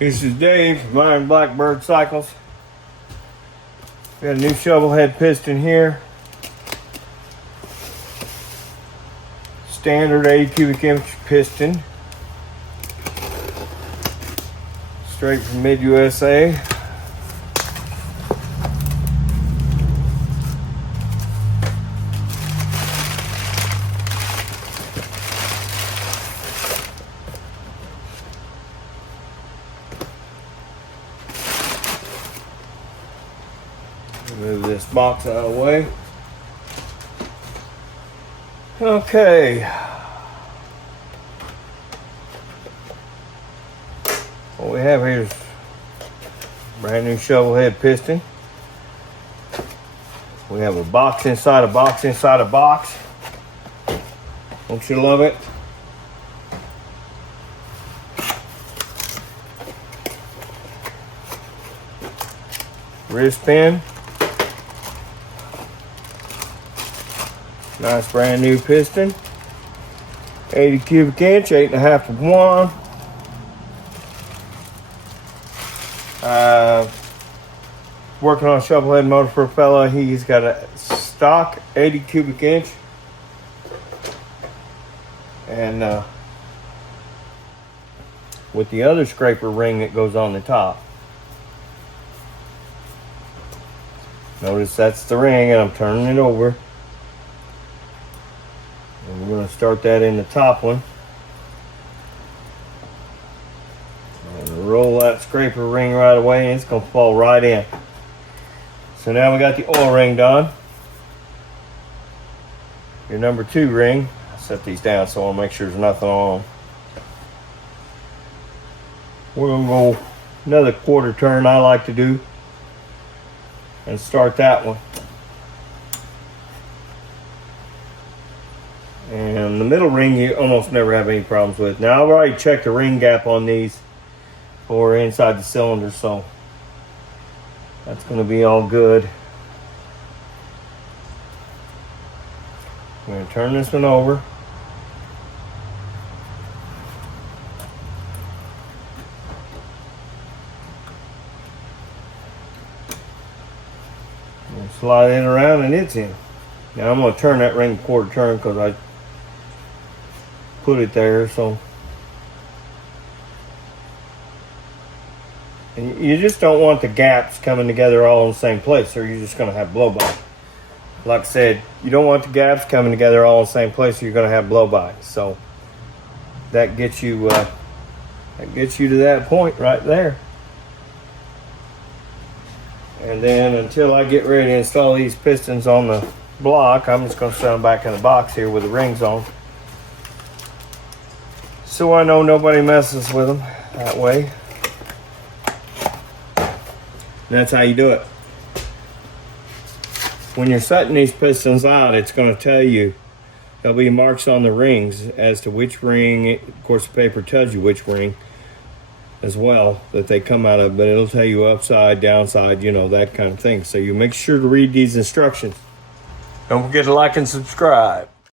This is Dave from Iron Blackbird Cycles. Got a new shovelhead piston here. Standard 80 cubic inch piston. Straight from mid-USA. Move this box out of the way. Okay. What we have here is brand new shovelhead piston. We have a box inside a box inside a box. Don't you love it? Wrist pin. Nice brand new piston. 80 cubic inch, 8.5 of 1. Working on a shovelhead motor for a fella. He's got a stock 80 cubic inch. And with the other scraper ring that goes on the top. Notice that's the ring, and I'm turning it over. And we're going to start that in the top one. And roll that scraper ring right away, and it's going to fall right in. So now we got the oil ring done. Your number 2 ring. I'll set these down so I'll make sure there's nothing on them. We're going to go another quarter turn I like to do. And start that one. And the middle ring you almost never have any problems with. Now I've already checked the ring gap on these for inside the cylinder, so that's going to be all good. I'm going to turn this one over. Slide it around and it's in. Now I'm going to turn that ring quarter turn because I put it there. So and you just don't want the gaps coming together all in the same place, or you're just going to have blow by. Like I said, you don't want the gaps coming together all in the same place, or you're going to have blow by. So that gets you to that point right there. And then until I get ready to install these pistons on the block, I'm just going to set them back in the box here with the rings on. So I know nobody messes with them that way. And that's how you do it. When you're setting these pistons out, it's going to tell you, there'll be marks on the rings as to which ring, of course the paper tells you which ring as well that they come out of, but it'll tell you upside, downside, you know, that kind of thing. So you make sure to read these instructions. Don't forget to like and subscribe.